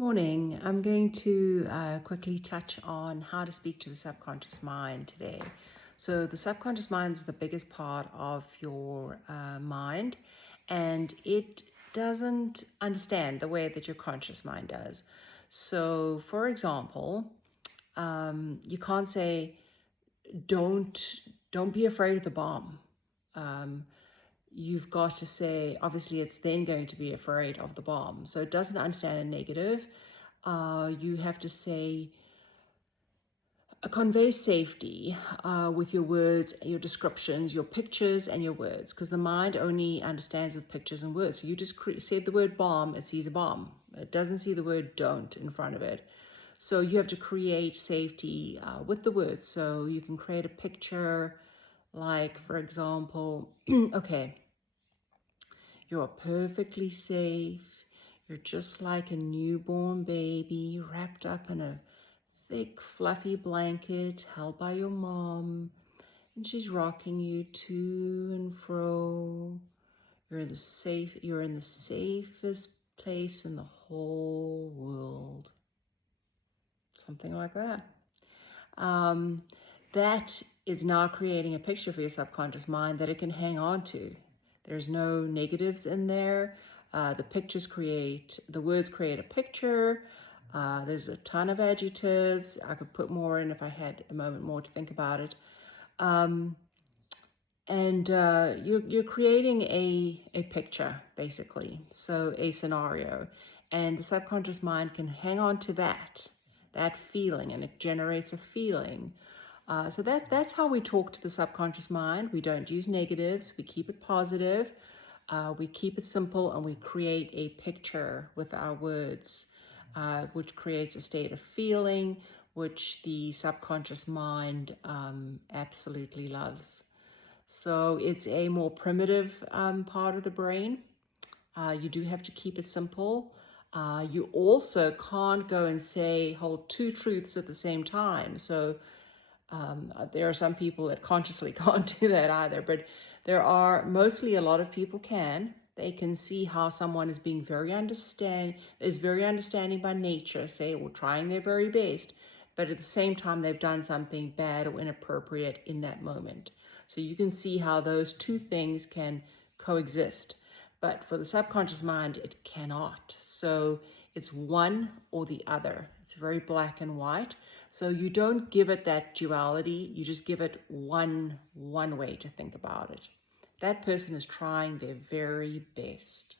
Morning. I'm going to quickly touch on how to speak to the subconscious mind today. So, the subconscious mind is the biggest part of your mind, and it doesn't understand the way that your conscious mind does. So, for example, you can't say, "Don't don't be afraid of the bomb." Um, you've got to say, obviously, it's then going to be afraid of the bomb. So it doesn't understand a negative. You have to say, convey safety with your words, your descriptions, your pictures, and your words, because the mind only understands with pictures and words. So you just said the word bomb, it sees a bomb. It doesn't see the word don't in front of it. So you have to create safety with the words. So you can create a picture like, for example, okay, you're perfectly safe. You're just like a newborn baby wrapped up in a thick, fluffy blanket held by your mom. And she's rocking you to and fro. You're in the safest place in the whole world. Something like that. Um, that is now creating a picture for your subconscious mind that it can hang on to. There's no negatives in there. The words create a picture. There's a ton of adjectives. I could put more in if I had a moment more to think about it. You're creating a picture, basically, so a scenario. And the subconscious mind can hang on to that feeling, and it generates a feeling. So that's how we talk to the subconscious mind. We don't use negatives. We keep it positive. We keep it simple, and we create a picture with our words, which creates a state of feeling, which the subconscious mind absolutely loves. So it's a more primitive part of the brain. You do have to keep it simple. You also can't go and hold two truths at the same time. So there are some people that consciously can't do that either, but mostly a lot of people can. They can see how someone is being very understanding by nature, say, or trying their very best, but at the same time, they've done something bad or inappropriate in that moment. So you can see how those two things can coexist. But for the subconscious mind, it cannot. So it's one or the other. It's very black and white. So you don't give it that duality. You just give it one way to think about it. That person is trying their very best.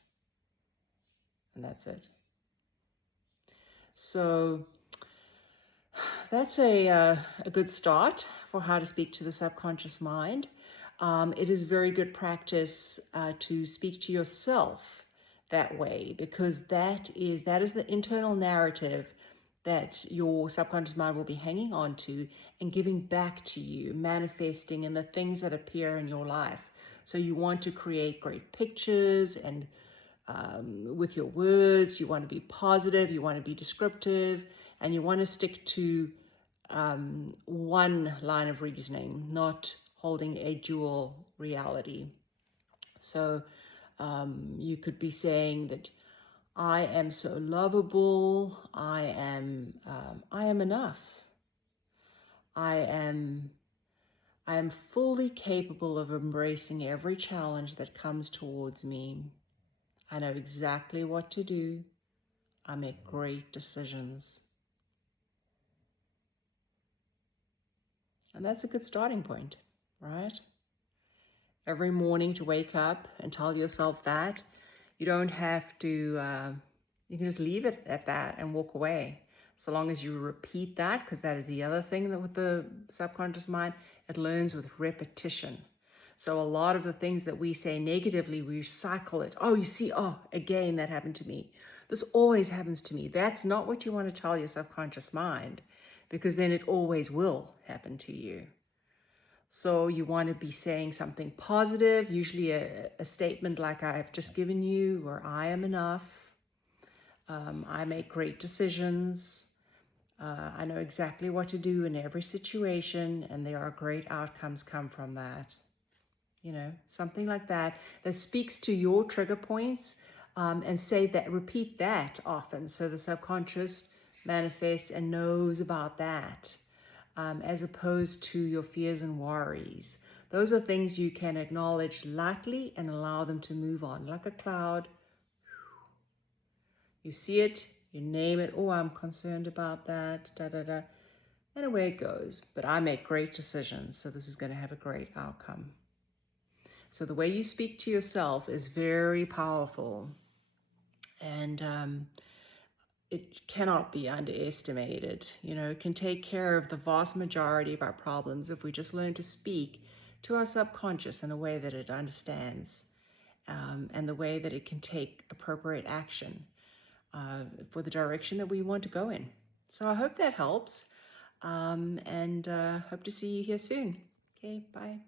And that's it. So that's a good start for how to speak to the subconscious mind. It is very good practice to speak to yourself that way, because that is the internal narrative that your subconscious mind will be hanging on to and giving back to you, manifesting in the things that appear in your life. So you want to create great pictures and with your words, you want to be positive, you want to be descriptive, and you want to stick to one line of reasoning, not holding a dual reality. So you could be saying that I am so lovable, I am enough, I am fully capable of embracing every challenge that comes towards me. I know exactly what to do. I make great decisions. And that's a good starting point, right? Every morning to wake up and tell yourself that. You don't have to, you can just leave it at that and walk away. So long as you repeat that, because that is the other thing that with the subconscious mind, it learns with repetition. So a lot of the things that we say negatively, we cycle it. Oh, you see, oh, again, that happened to me. This always happens to me. That's not what you want to tell your subconscious mind, because then it always will happen to you. So you want to be saying something positive, usually a statement like I've just given you, or I am enough. I make great decisions. I know exactly what to do in every situation, and there are great outcomes come from that. Something like that, that speaks to your trigger points, and say that, repeat that often. So the subconscious manifests and knows about that, as opposed to your fears and worries. Those are things you can acknowledge lightly and allow them to move on. Like a cloud, you see it, you name it. Oh, I'm concerned about that, da da da. And away it goes. But I make great decisions, so this is going to have a great outcome. So the way you speak to yourself is very powerful. And it cannot be underestimated. It can take care of the vast majority of our problems if we just learn to speak to our subconscious in a way that it understands, and the way that it can take appropriate action for the direction that we want to go in. So I hope that helps, and hope to see you here soon. Okay, bye.